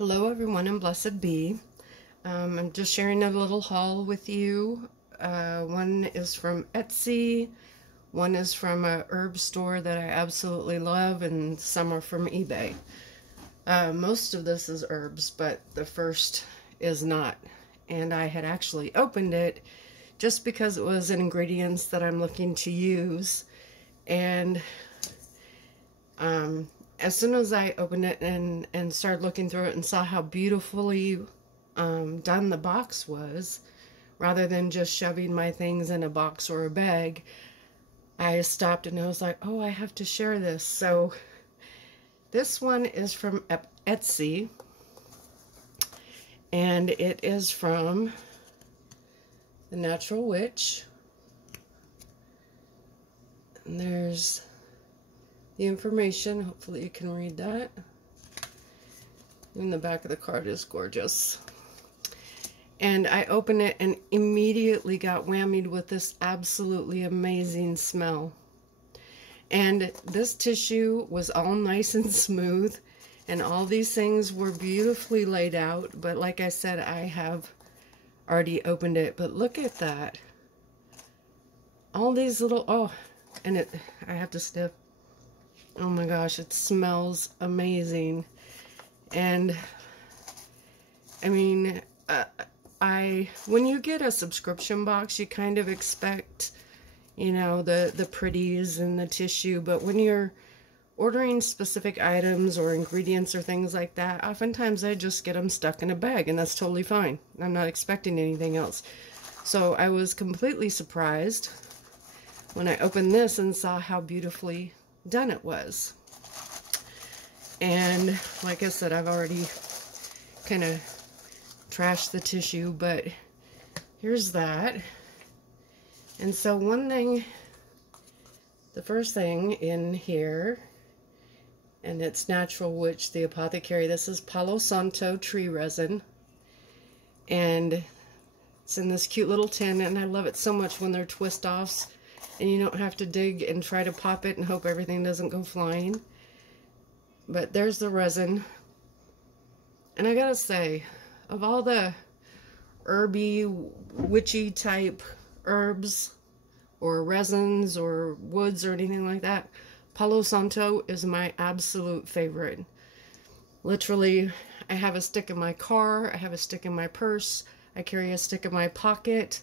Hello everyone and blessed be. I'm just sharing a little haul with you. One is from Etsy, one is from a herb store that I absolutely love, and some are from eBay. Most of this is herbs, but the first is not. And I had actually opened it just because it was ingredients that I'm looking to use. And as soon as I opened it and started looking through it and saw how beautifully done the box was, rather than just shoving my things in a box or a bag, I stopped and I was like, oh, I have to share this. So this one is from Etsy, and it is from The Natural Witch. And there's the information. Hopefully you can read that. And the back of the card is gorgeous. And I opened it and immediately got whammied with this absolutely amazing smell. And this tissue was all nice and smooth, and all these things were beautifully laid out. But like I said, I have already opened it. But look at that. All these little, oh, and I have to sniff. Oh my gosh, it smells amazing. And I mean, when you get a subscription box, you kind of expect, you know, the pretties and the tissue, but when you're ordering specific items or ingredients or things like that, oftentimes I just get them stuck in a bag, and that's totally fine. I'm not expecting anything else. So I was completely surprised when I opened this and saw how beautifully done it was. And like I said, I've already kind of trashed the tissue, but here's that. And so the first thing in here, and it's Natural Witch, the Apothecary. This is Palo Santo tree resin, and it's in this cute little tin, and I love it so much when they're twist-offs and you don't have to dig and try to pop it and hope everything doesn't go flying. But there's the resin. And I gotta say, of all the herby, witchy type herbs or resins or woods or anything like that, Palo Santo is my absolute favorite. Literally, I have a stick in my car, I have a stick in my purse, I carry a stick in my pocket.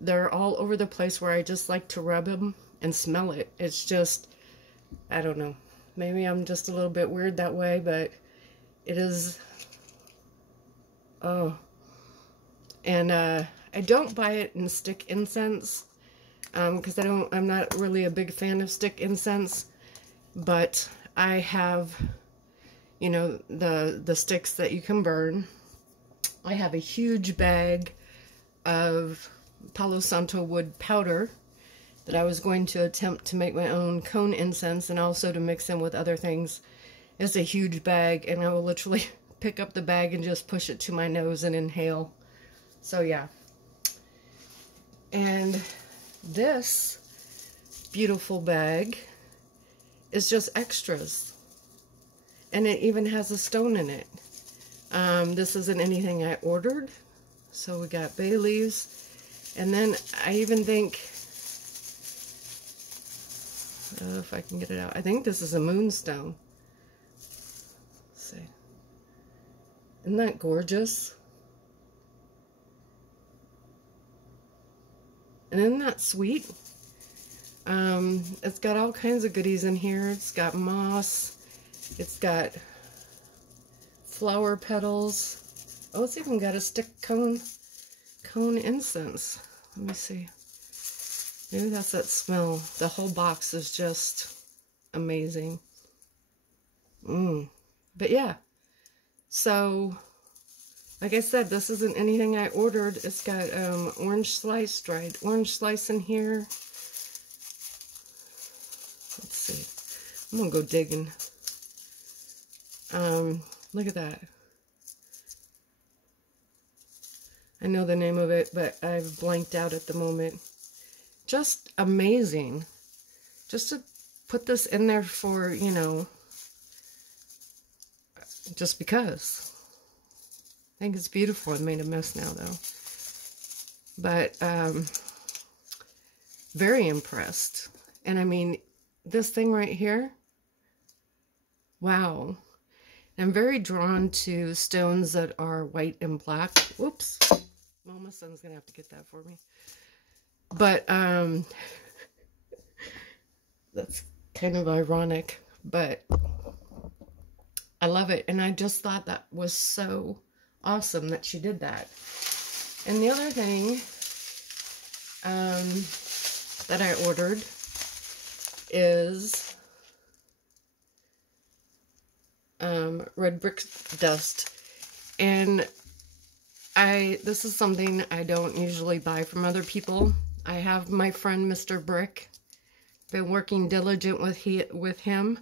They're all over the place where I just like to rub them and smell it. It's just, I don't know. Maybe I'm just a little bit weird that way, but it is, oh. And I don't buy it in stick incense, because I'm not really a big fan of stick incense, but I have, you know, the sticks that you can burn. I have a huge bag of Palo Santo wood powder that I was going to attempt to make my own cone incense, and also to mix in with other things. It's a huge bag, and I will literally pick up the bag and just push it to my nose and inhale. So yeah. And this beautiful bag is just extras, and it even has a stone in it. This isn't anything I ordered. So we got bay leaves, and then I even think, if I can get it out, I think this is a moonstone. Let's see. Isn't that gorgeous? And isn't that sweet? It's got all kinds of goodies in here. It's got moss. It's got flower petals. Oh, it's even got a stick cone incense. Let me see. Maybe that's that smell. The whole box is just amazing. But yeah. So, like I said, this isn't anything I ordered. It's got dried orange slice in here. Let's see. I'm gonna go digging. Look at that. I know the name of it, but I've blanked out at the moment. Just amazing. Just to put this in there for, you know, just because. I think it's beautiful. I made a mess now, though. But, very impressed. And I mean, this thing right here, wow. I'm very drawn to stones that are white and black. Whoops. Well, my son's going to have to get that for me. But, that's kind of ironic, but I love it. And I just thought that was so awesome that she did that. And the other thing that I ordered is red brick dust. And this is something I don't usually buy from other people. I have my friend Mr. Brick. Been working diligent with him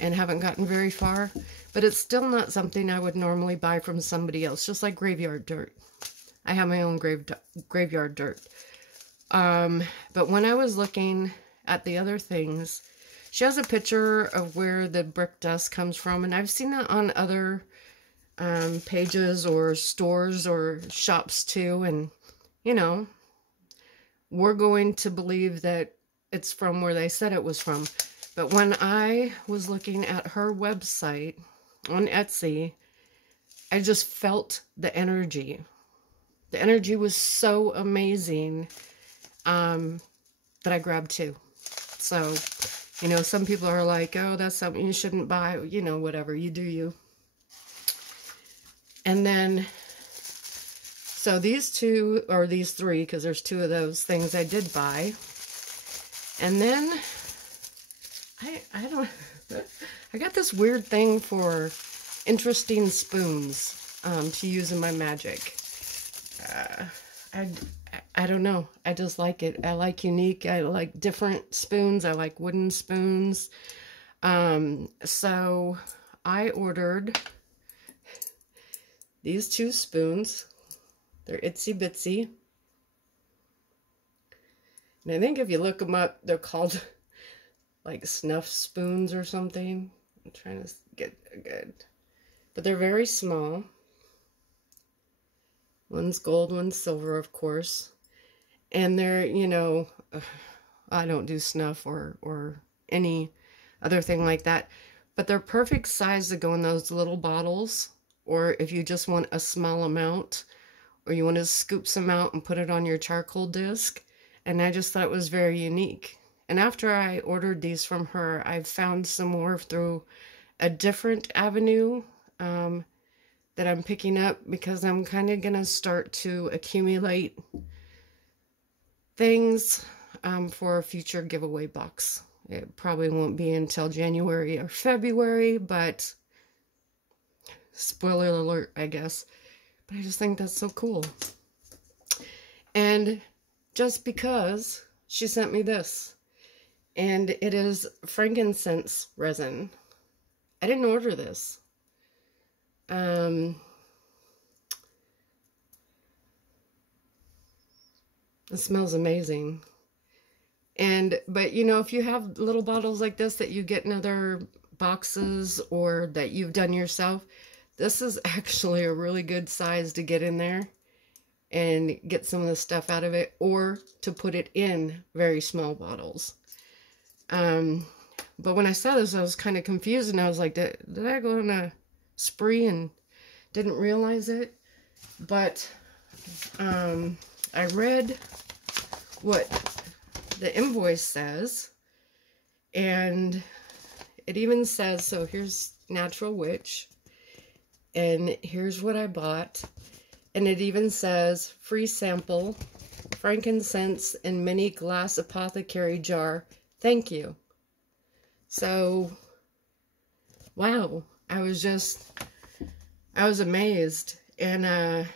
and haven't gotten very far, but it's still not something I would normally buy from somebody else, just like graveyard dirt. I have my own graveyard dirt. But when I was looking at the other things, she has a picture of where the brick dust comes from, and I've seen it on other pages or stores or shops too, and you know, we're going to believe that it's from where they said it was from. But when I was looking at her website on Etsy, I just felt the energy. The energy was so amazing that I grabbed two. So, you know, some people are like, oh, that's something you shouldn't buy. You know, whatever. You do you. And then, so these two, or these three, because there's two of those things I did buy. And then, I got this weird thing for interesting spoons to use in my magic. I don't know. I just like it. I like unique. I like different spoons. I like wooden spoons. So I ordered these two spoons. They're itsy bitsy. And I think if you look them up, they're called like snuff spoons or something. I'm trying to get good. But they're very small. One's gold, one's silver, of course. And they're, you know, I don't do snuff or any other thing like that. But they're perfect size to go in those little bottles. Or if you just want a small amount. Or you want to scoop some out and put it on your charcoal disc. And I just thought it was very unique. And after I ordered these from her, I've found some more through a different avenue that I'm picking up, because I'm kind of going to start to accumulate things for a future giveaway box. It probably won't be until January or February, but spoiler alert, I guess. But I just think that's so cool. And just because she sent me this, and it is frankincense resin. I didn't order this. It smells amazing. But you know, if you have little bottles like this that you get in other boxes or that you've done yourself, this is actually a really good size to get in there and get some of the stuff out of it, or to put it in very small bottles. But when I saw this, I was kind of confused, and I was like, did I go on a spree and didn't realize it? But I read what the invoice says, and it even says, so here's Natural Witch, and here's what I bought, and it even says free sample, frankincense in mini glass apothecary jar, thank you. So, wow, I was amazed. And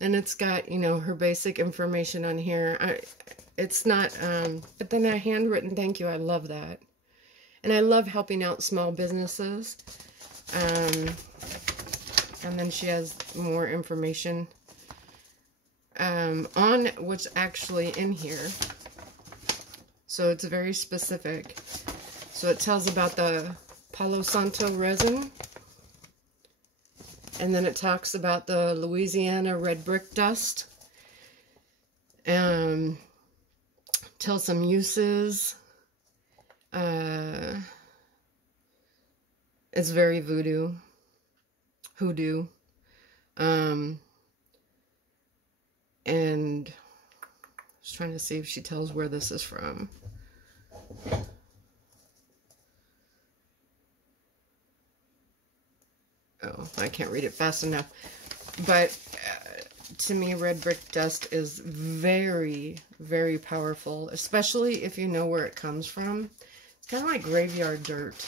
it's got, you know, her basic information on here. It's not, but then a handwritten thank you, I love that. And I love helping out small businesses. And then she has more information on what's actually in here. So it's very specific. So it tells about the Palo Santo resin. And then it talks about the Louisiana red brick dust. Tells some uses. It's very hoodoo. And I was trying to see if she tells where this is from. Oh, I can't read it fast enough. But to me, red brick dust is very, very powerful, especially if you know where it comes from. It's kind of like graveyard dirt.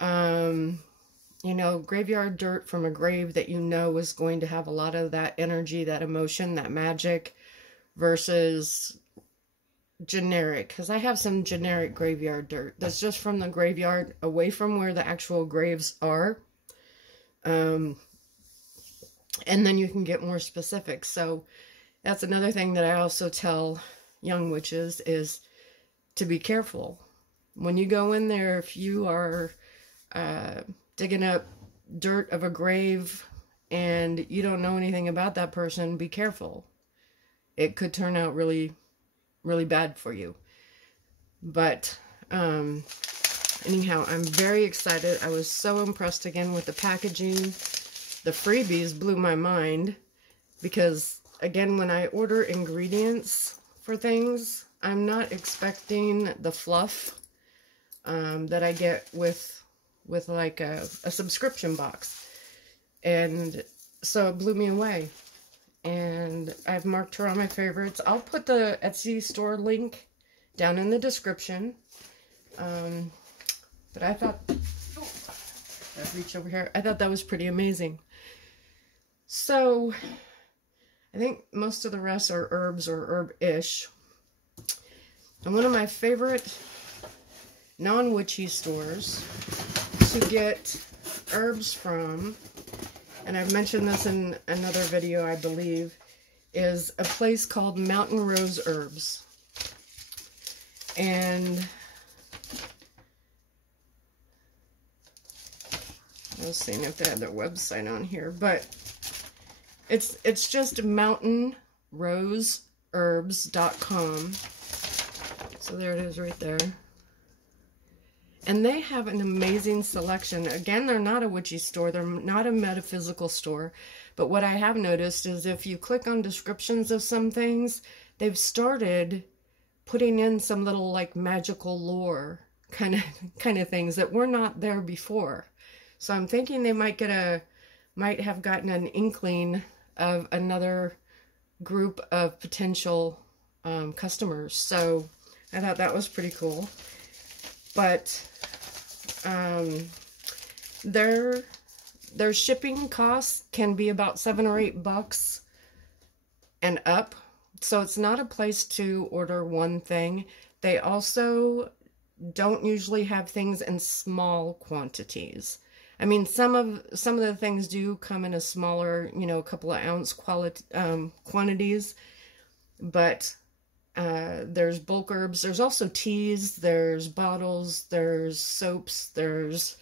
You know, graveyard dirt from a grave that you know is going to have a lot of that energy, that emotion, that magic, versus generic. Because I have some generic graveyard dirt that's just from the graveyard, away from where the actual graves are. And then you can get more specific. So that's another thing that I also tell young witches is to be careful. When you go in there, if you are digging up dirt of a grave and you don't know anything about that person, be careful. It could turn out really, really bad for you. But anyhow, I'm very excited. I was so impressed again with the packaging. The freebies blew my mind because, again, when I order ingredients for things, I'm not expecting the fluff that I get with like a subscription box. And so it blew me away. And I've marked her on my favorites. I'll put the Etsy store link down in the description. But I thought, I'll reach over here. I thought that was pretty amazing. So I think most of the rest are herbs or herb-ish. And one of my favorite non-witchy stores to get herbs from, and I've mentioned this in another video, I believe, is a place called Mountain Rose Herbs. And I was seeing if they had their website on here, but it's just mountainroseherbs.com. So there it is right there. And they have an amazing selection. Again, they're not a witchy store. They're not a metaphysical store. But what I have noticed is if you click on descriptions of some things, they've started putting in some little like magical lore kind of things that were not there before. So I'm thinking they might have gotten an inkling of another group of potential customers. So I thought that was pretty cool. But their shipping costs can be about $7 or $8 and up. So it's not a place to order one thing. They also don't usually have things in small quantities. I mean, some of the things do come in a smaller, you know, a couple of ounce quantities, but there's bulk herbs. There's also teas, there's bottles, there's soaps, there's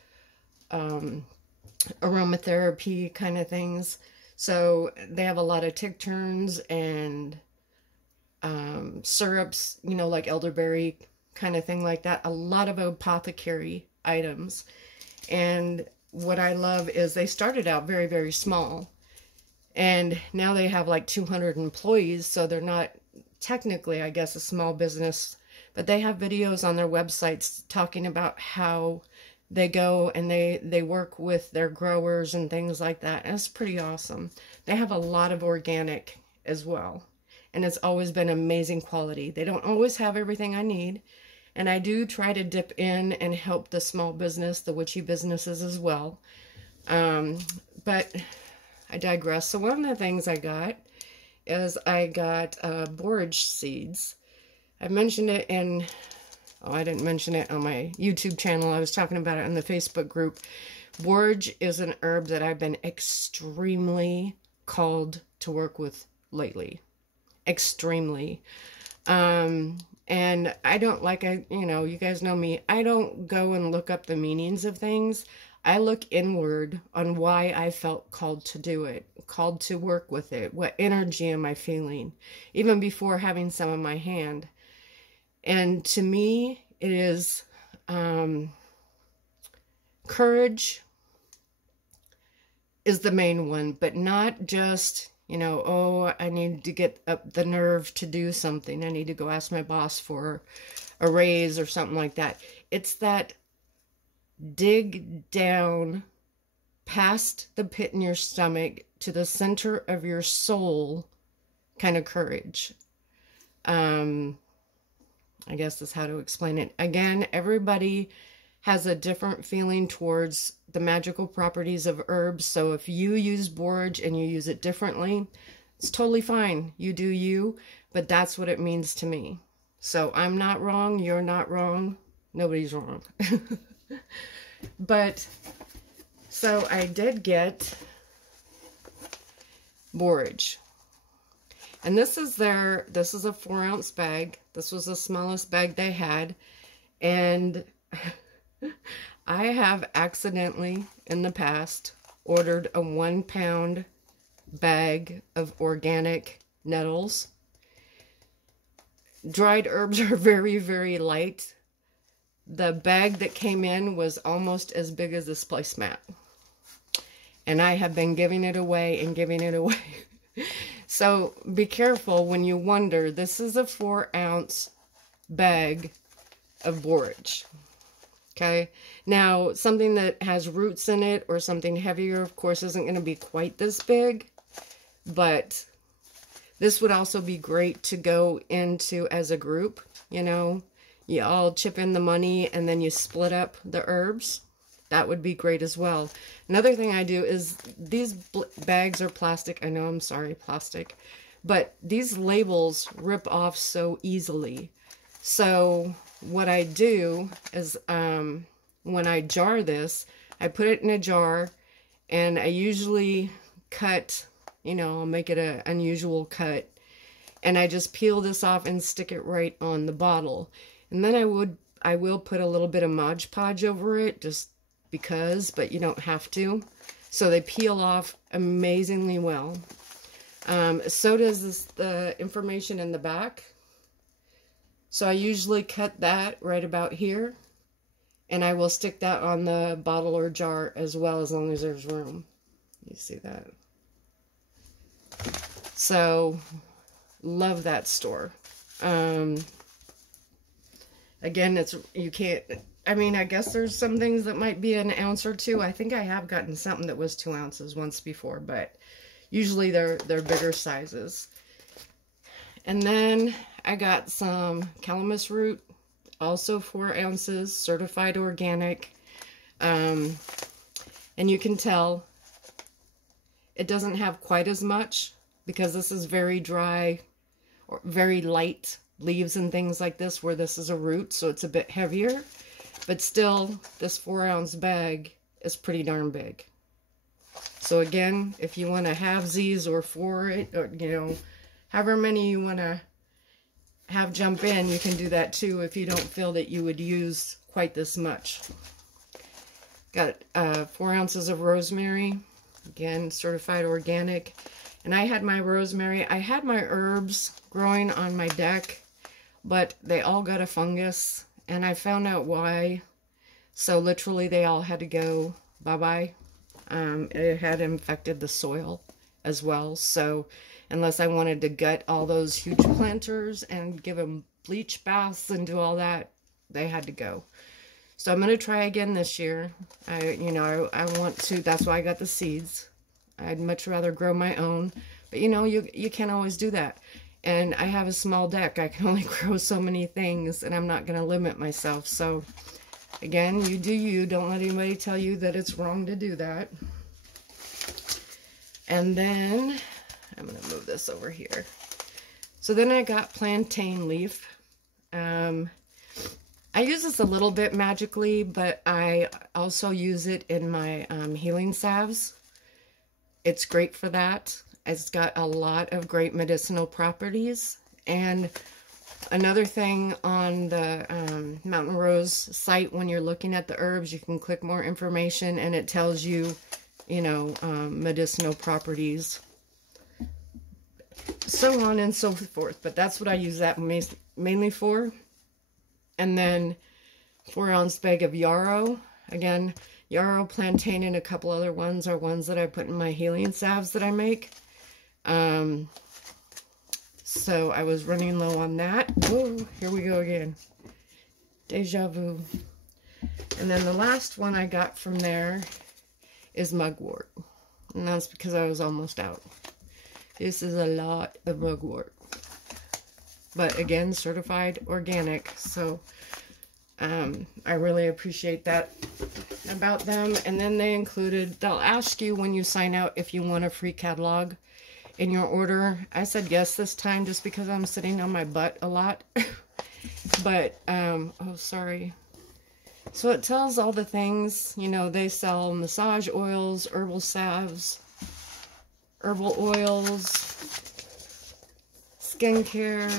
aromatherapy kind of things. So they have a lot of tinctures and syrups, you know, like elderberry kind of thing like that. A lot of apothecary items. And what I love is they started out very, very small. And now they have like 200 employees, so they're not technically, I guess, a small business, but they have videos on their websites talking about how they go and they work with their growers and things like that. And it's pretty awesome. They have a lot of organic as well, and it's always been amazing quality. They don't always have everything I need, and I do try to dip in and help the small business, the witchy businesses as well. But I digress. So one of the things I got is I got borage seeds. I mentioned it in, oh, I didn't mention it on my YouTube channel. I was talking about it in the Facebook group. Borage is an herb that I've been extremely called to work with lately. Extremely. And I don't, like, you know, you guys know me, I don't go and look up the meanings of things. I look inward on why I felt called to do it, called to work with it. What energy am I feeling? Even before having some in my hand. And to me, it is courage is the main one, but not just, you know, oh, I need to get up the nerve to do something. I need to go ask my boss for a raise or something like that. It's that dig down past the pit in your stomach to the center of your soul kind of courage. I guess that's how to explain it. Again, everybody has a different feeling towards the magical properties of herbs. So if you use borage and you use it differently, it's totally fine. You do you, but that's what it means to me. So I'm not wrong. You're not wrong. Nobody's wrong. But, so I did get borage. And this is a 4-ounce bag. This was the smallest bag they had. And I have accidentally, in the past, ordered a 1-pound bag of organic nettles. Dried herbs are very, very light. The bag that came in was almost as big as this placemat. And I have been giving it away and giving it away. So be careful when you wonder. This is a 4-ounce bag of borage. Okay. Now, something that has roots in it or something heavier, of course, isn't going to be quite this big. But this would also be great to go into as a group, you know. You all chip in the money and then you split up the herbs. That would be great as well. Another thing I do is these bags are plastic. I know, I'm sorry, plastic. But these labels rip off so easily. So what I do is when I jar this, I put it in a jar and I usually cut, you know, I'll make it an unusual cut. And I just peel this off and stick it right on the bottle. And then I will put a little bit of Mod Podge over it just because, but you don't have to. So they peel off amazingly well. So does the information in the back. So I usually cut that right about here. And I will stick that on the bottle or jar as well, as long as there's room. You see that? So, love that store. Again, you can't, I mean, I guess there's some things that might be an ounce or two. I think I have gotten something that was 2 ounces once before, but usually they're bigger sizes. And then I got some calamus root, also 4 ounces, certified organic. And you can tell it doesn't have quite as much because this is very dry or very light leaves and things like this, where this is a root, so it's a bit heavier. But still, this 4-ounce bag is pretty darn big. So again, if you want to have these or for it, or you know, however many you want to have jump in, you can do that too if you don't feel that you would use quite this much. Got 4 ounces of rosemary, again, certified organic. And I had my rosemary, I had my herbs growing on my deck, but they all got a fungus, and I found out why. So literally they all had to go bye-bye. It had infected the soil as well. So unless I wanted to gut all those huge planters and give them bleach baths and do all that, they had to go. So I'm going to try again this year. I want to, that's why I got the seeds. I'd much rather grow my own, but you know, you can't always do that. And I have a small deck. I can only grow so many things, and I'm not going to limit myself. So again, you do you. Don't let anybody tell you that it's wrong to do that. And then I'm going to move this over here. So then I got plantain leaf. I use this a little bit magically, but I also use it in my healing salves. It's great for that. It's got a lot of great medicinal properties. And Another thing on the Mountain Rose site, when you're looking at the herbs, you can click more information and it tells you, you know, medicinal properties, so on and so forth. But that's what I use that mainly for. And then 4-ounce bag of yarrow. Again, yarrow, plantain, and a couple other ones are ones that I put in my healing salves that I make. So I was running low on that. Oh, here we go again. Deja vu. And then the last one I got from there is mugwort. And that's because I was almost out. This is a lot of mugwort. But again, certified organic. So I really appreciate that about them. And then they included, they'll ask you when you sign out if you want a free catalog in your order. I said yes this time just because I'm sitting on my butt a lot. But, oh, sorry. So it tells all the things, you know, they sell massage oils, herbal salves, herbal oils, skincare.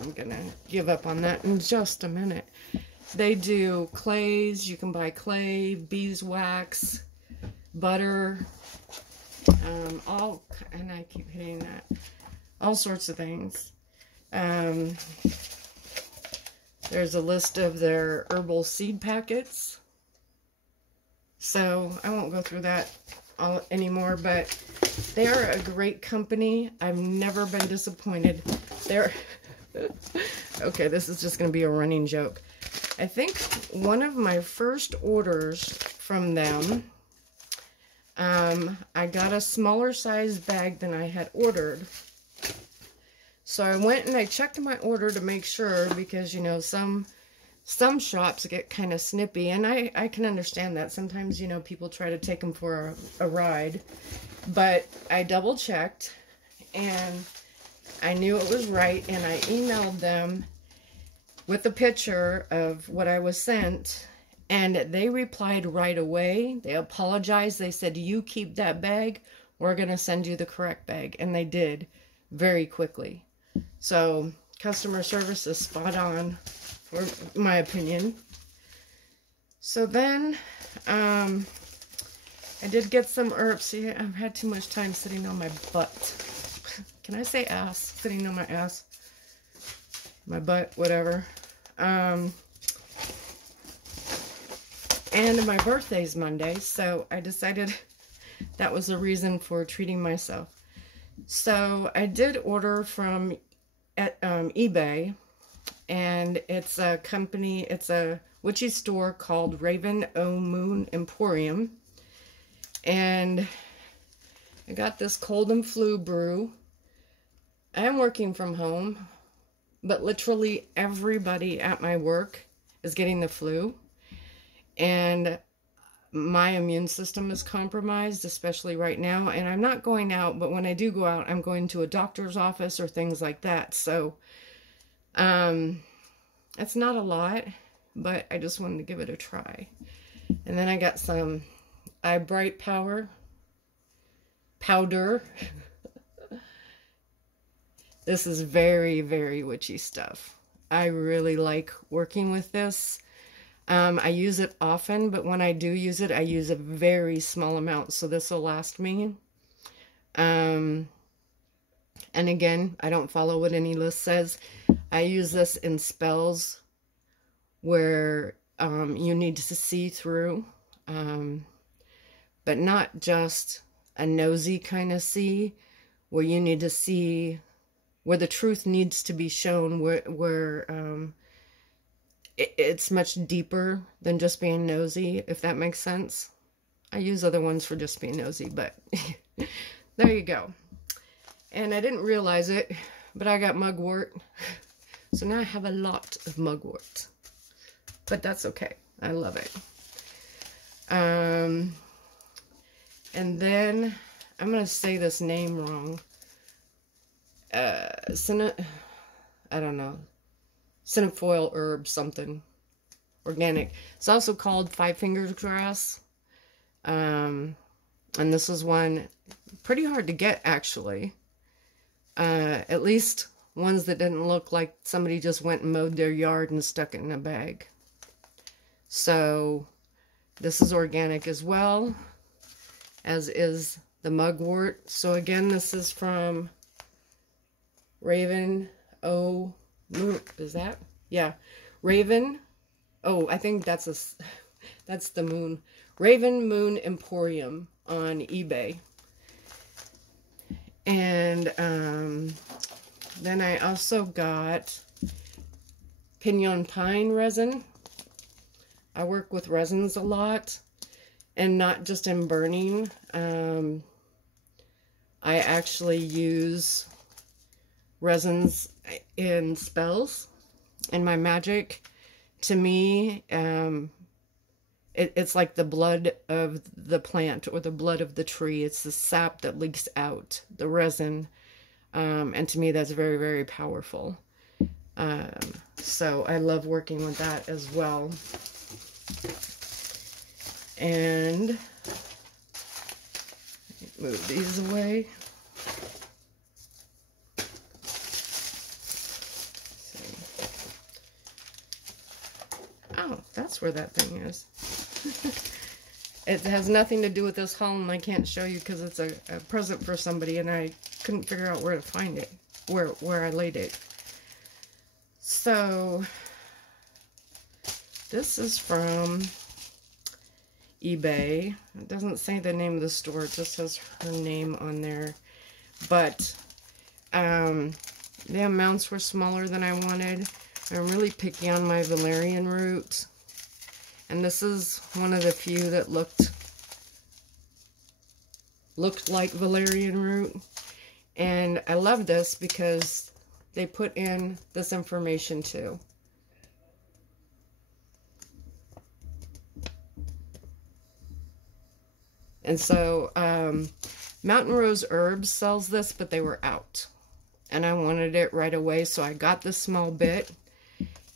I'm gonna give up on that in just a minute. They do clays. You can buy clay, beeswax, butter, and I keep hitting that, all sorts of things. There's a list of their herbal seed packets. So I won't go through that all anymore, but they are a great company. I've never been disappointed. They're okay, this is just going to be a running joke. I think one of my first orders from them, I got a smaller size bag than I had ordered. So I went and I checked my order to make sure, because, you know, some shops get kind of snippy, and I can understand that. Sometimes, you know, people try to take them for a ride. But I double checked, and I knew it was right, and I emailed them with a picture of what I was sent, and they replied right away. They apologized. They said, "You keep that bag. We're going to send you the correct bag." And they did very quickly. So customer service is spot on, for my opinion. So then I did get some herbs. See, I've had too much time sitting on my butt. Can I say ass? Sitting on my ass. My butt, whatever. And my birthday's Monday, so I decided that was a reason for treating myself. So I did order from eBay, and it's a company, it's a witchy store called Rowan Moon Emporium. And I got this cold and flu brew. I am working from home, but literally everybody at my work is getting the flu. And my immune system is compromised, especially right now. And I'm not going out, but when I do go out, I'm going to a doctor's office or things like that. So, it's not a lot, but I just wanted to give it a try. And then I got some eyebright powder. This is very, very witchy stuff. I really like working with this. I use it often, but when I do use it, I use a very small amount, so this will last me. And again, I don't follow what any list says. I use this in spells where you need to see through, but not just a nosy kind of see, where you need to see, where the truth needs to be shown, where it's much deeper than just being nosy, if that makes sense. I use other ones for just being nosy, but there you go. And I didn't realize it, but I got mugwort. So now I have a lot of mugwort. But that's okay. I love it. And then, I'm going to say this name wrong. I don't know. Cinephile herb something. Organic. It's also called 5 Fingers grass. And this is one pretty hard to get, actually. At least ones that didn't look like somebody just went and mowed their yard and stuck it in a bag. So this is organic as well, as is the mugwort. So again, this is from Raven Moon. Is that? Yeah. Raven. Oh, I think that's the moon. Raven Moon Emporium on eBay. And then I also got Pinyon Pine resin. I work with resins a lot, and not just in burning. I actually use resins in spells, in my magic. To me, it's like the blood of the plant or the blood of the tree. It's the sap that leaks out, the resin. And to me, that's very, very powerful. So I love working with that as well. And move these away. Oh, that's where that thing is. It has nothing to do with this haul, and I can't show you because it's a present for somebody, and I couldn't figure out where to find it, where I laid it. So this is from eBay. It doesn't say the name of the store, it just says her name on there. But the amounts were smaller than I wanted. I'm really picky on my valerian root. And this is one of the few that looked like valerian root. And I love this because they put in this information too. And so Mountain Rose Herbs sells this, but they were out. And I wanted it right away, so I got this small bit.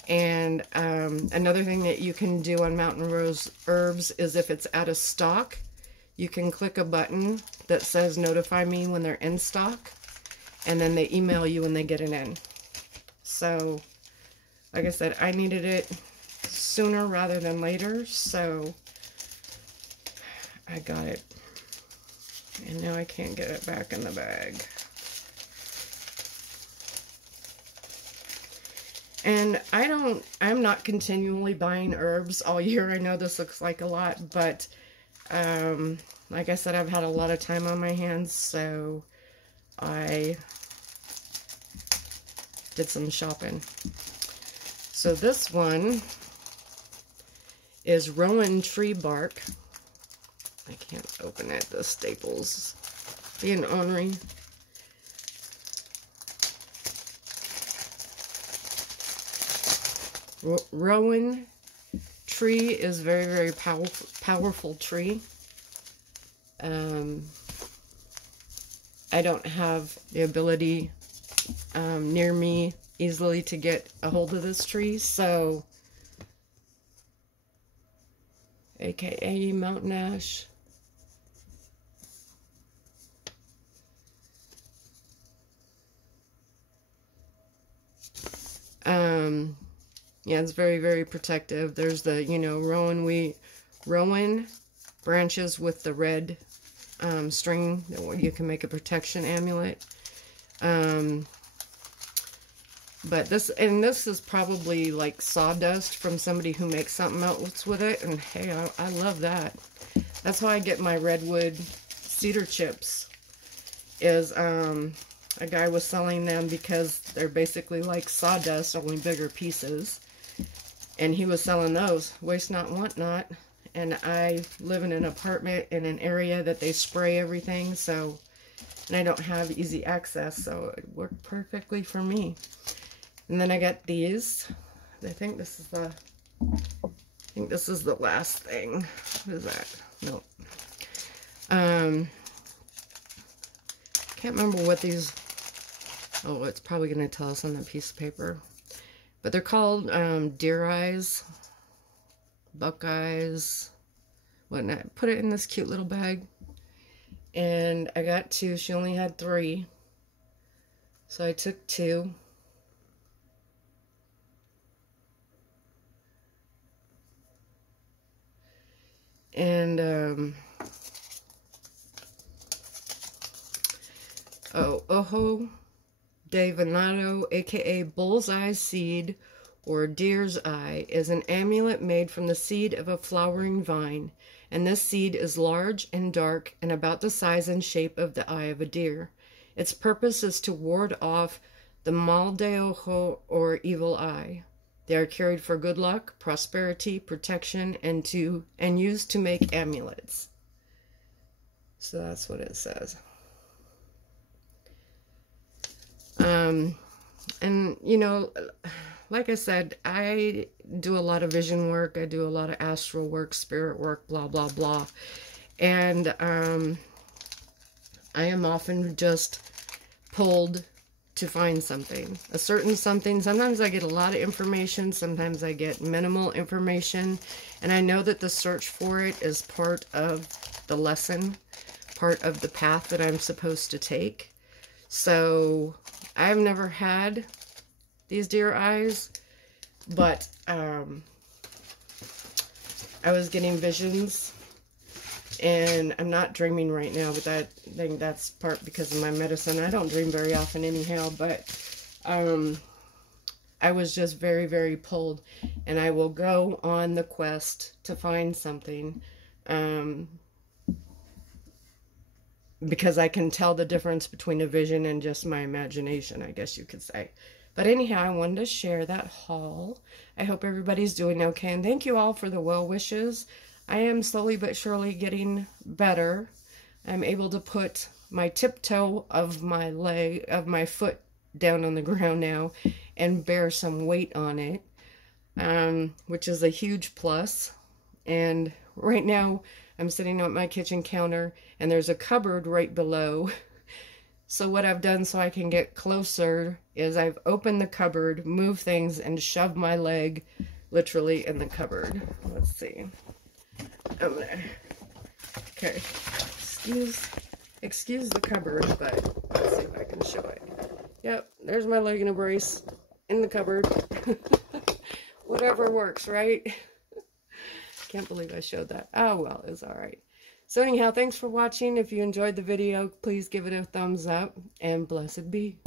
And another thing that you can do on Mountain Rose Herbs is if it's out of stock, you can click a button that says notify me when they're in stock, and then they email you when they get it in. So, like I said, I needed it sooner rather than later, so I got it. And now I can't get it back in the bag. And I'm not continually buying herbs all year. I know this looks like a lot, but like I said, I've had a lot of time on my hands, so I did some shopping. So this one is Rowan tree bark. I can't open it, the staples being ornery. Rowan tree is very, very powerful tree. I don't have the ability near me easily to get a hold of this tree, so aka mountain ash. Yeah, it's very, very protective. There's the, Rowan branches with the red string that you can make a protection amulet. But this is probably like sawdust from somebody who makes something else with it. And hey, I love that. That's how I get my redwood cedar chips. Is a guy was selling them because they're basically like sawdust, only bigger pieces. And he was selling those, waste not, want not. And I live in an apartment in an area that they spray everything, so, and I don't have easy access, so it worked perfectly for me. And then I got these. I think this is the last thing. What is that? Nope. Can't remember what these, oh, it's probably going to tell us on the piece of paper. But they're called deer eyes, buckeyes, whatnot. Put it in this cute little bag. And I got 2. She only had 3. So I took 2. And, Ojo de Venado, aka bullseye seed or deer's eye, is an amulet made from the seed of a flowering vine, and this seed is large and dark and about the size and shape of the eye of a deer. Its purpose is to ward off the mal de ojo or evil eye. They are carried for good luck, prosperity, protection, and used to make amulets. So that's what it says. And you know, like I said, I do a lot of vision work, I do a lot of astral work, spirit work, blah blah blah, and I am often just pulled to find something, a certain something. Sometimes I get a lot of information, sometimes I get minimal information, and I know that the search for it is part of the lesson, part of the path that I'm supposed to take. So I've never had these deer eyes, but I was getting visions, and I'm not dreaming right now, but I think that's part because of my medicine. I don't dream very often anyhow, but I was just very, very pulled, and I will go on the quest to find something, because I can tell the difference between a vision and just my imagination, I guess you could say. But anyhow, I wanted to share that haul. I hope everybody's doing okay, and thank you all for the well wishes. I am slowly but surely getting better. I'm able to put my tiptoe of my foot down on the ground now and bear some weight on it, which is a huge plus. And right now I'm sitting at my kitchen counter, and there's a cupboard right below. So what I've done so I can get closer is I've opened the cupboard, moved things, and shoved my leg literally in the cupboard. Let's see. I'm gonna, okay, excuse the cupboard, but let's see if I can show it. Yep, there's my leg in a brace in the cupboard. Whatever works, right? Can't believe I showed that. Oh well, it's alright. So anyhow, thanks for watching. If you enjoyed the video, please give it a thumbs up, and blessed be.